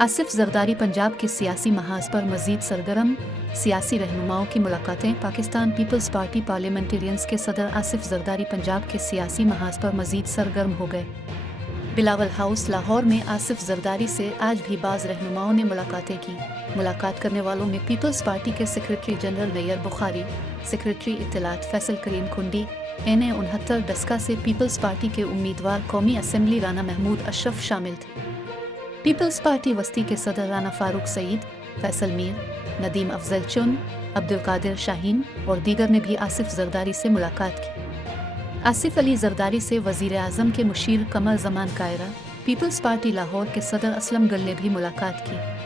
आसिफ जरदारी पंजाब के सियासी महाज पर मजीद सरगर्म। सियासी रहनुमाओं की मुलाकातें। पाकिस्तान पीपल्स पार्टी पार्लियामेंटेरियंस के सदर आसिफ जरदारी पंजाब के सियासी महाज पर मजीद सरगर्म हो गए। बिलावल हाउस लाहौर में आसिफ जरदारी से आज भी बाज़ रहनुमाओं ने मुलाकातें की। मुलाकात करने वालों में पीपल्स पार्टी के secretary general Nayyar Bukhari, secretary इत्तलात फैसल करीम खुंडी, NA 69 डस्का से पीपल्स पार्टी के उम्मीदवार कौमी असम्बली राना महमूद अशरफ शामिल थे। पीपल्स पार्टी वस्ती के सदर राना फारूक सईद, फैसल मीर, नदीम अफजल चुन, अब्दुल कादिर शाहीन और दीगर ने भी आसिफ जरदारी से मुलाकात की। आसिफ अली जरदारी से वजीर आज़म के मुशीर कमर जमान कायरा, पीपल्स पार्टी लाहौर के सदर असलम गल ने भी मुलाकात की।